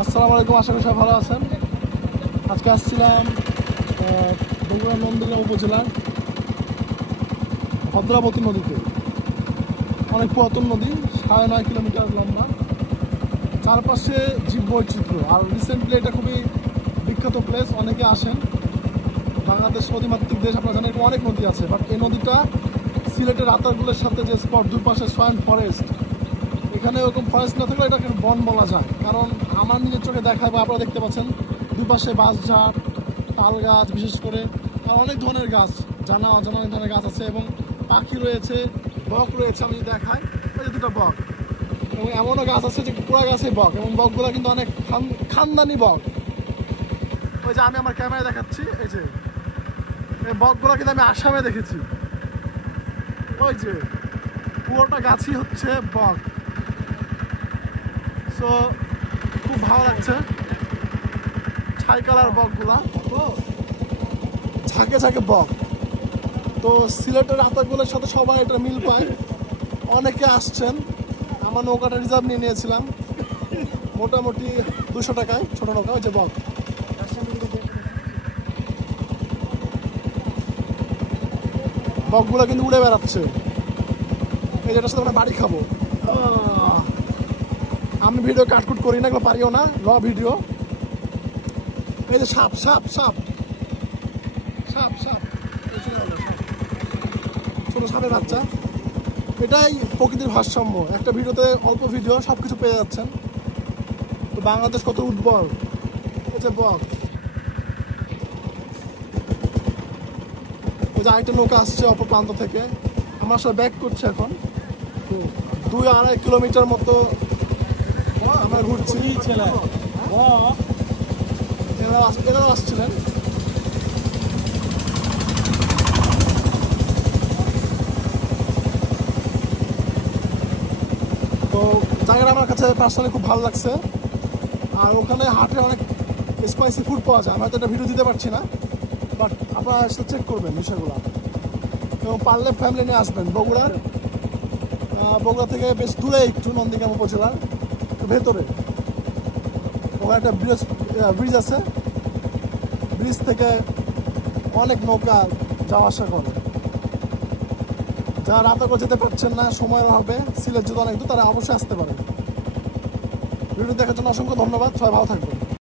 আসসালামু আলাইকুম, আশা করি সবাই ভালো আছেন। আজকে আসছিলাম বগুড়া নন্দীগ্রাম উপজেলার ভদ্রাবতী নদীতে। অনেক পুরাতন নদী, 9.5 কিলোমিটার লম্বা, চারপাশে জীববৈচিত্র্য। আর রিসেন্টলি এটা খুবই বিখ্যাত প্লেস, অনেকে আসেন। বাংলাদেশ নদীমাতৃক দেশ, আপনারা জানেন অনেক নদী আছে, বাট এই নদীটা সিলেটের রাতারগুলের সাথে যে স্পট, দুই পাশে সয়ান ফরেস্ট, এখানে ওরকম ফরেস্ট না থাকলে এটাকে বন বলা যায়। কারণ আমার নিজের চোখে দেখায় বা আপনারা দেখতে পাচ্ছেন দুই পাশে বাঁশঝাড়, তাল গাছ বিশেষ করে, আর অনেক ধরনের গাছ, জানা অজানা অনেক ধরনের গাছ আছে, এবং পাখি রয়েছে, বক রয়েছে। আমি দেখাই, ওই যে দুটো বক, এবং এমনও গাছ আছে যে পুরা গাছে বক, এবং বকগুলো কিন্তু অনেক খানদানি বক। ওই যে আমি আমার ক্যামেরায় দেখাচ্ছি, এই যে এই বকগুলো কিন্তু আমি আসামে দেখেছি। ওই যে পুরোটা গাছই হচ্ছে বক। সো খুব ভালো লাগছে। ছাই কালার বকগুলা, ঝাঁকে ঝাঁকে বক। তো সিলেটের রাতারগুলের সাথে সবাই এটা মিল পায়। অনেকে আসছেন, আমার নৌকাটা রিজার্ভ নিয়ে নিয়েছিলাম মোটামুটি 200 টাকায়, ছোট নৌকা। ওই যে বক, বকগুলো কিন্তু উড়ে বেড়াচ্ছে। এই যেটার সাথে আমরা বাড়ি খাবো। আমি ভিডিও কাটকুট করি না, এগুলো পারিও না, র ভিডিও। এই যে সাপ সাপ সাপ সাপ সাপ, ছোট সাপের বাচ্চা। এটাই প্রকৃতির ভারসাম্য। একটা ভিডিওতে অল্প ভিডিও, সব কিছু পেয়ে যাচ্ছেন। তো বাংলাদেশ কত উর্বর। এই যে বক, ওই যে আরেকটা নৌকা আসছে অপর প্রান্ত থেকে। আমরা সব ব্যাক করছি এখন। 2-2.5 কিলোমিটার মতো আমরা ঘুরছি। এনারা আসছিলেন। তো জায়গাটা আমার কাছে পার্সোনালি খুব ভালো লাগছে। আর ওখানে হাটে অনেক স্পাইসি ফুড পাওয়া যায়। আমি হয়তো একটা ভিডিও দিতে পারছি না, বাট আপনারা এসে চেক করবেন বিষয়গুলো, এবং পারলে ফ্যামিলি নিয়ে আসবেন। বগুড়া থেকে বেশ দূরে একটু, নন্দীগ্রাম উপজেলার ভেতরে। ওখানে একটা ব্রিজ আছে, ব্রিজ থেকে অনেক নৌকা যাওয়া আসা করে। যারা রাতারগুল যেতে পারছেন না, সময়ের অভাবে, সিলেট যদি অনেক দূর, তারা অবশ্যই আসতে পারে। ভিডিও দেখার জন্য অসংখ্য ধন্যবাদ। সবাই ভালো থাকবেন।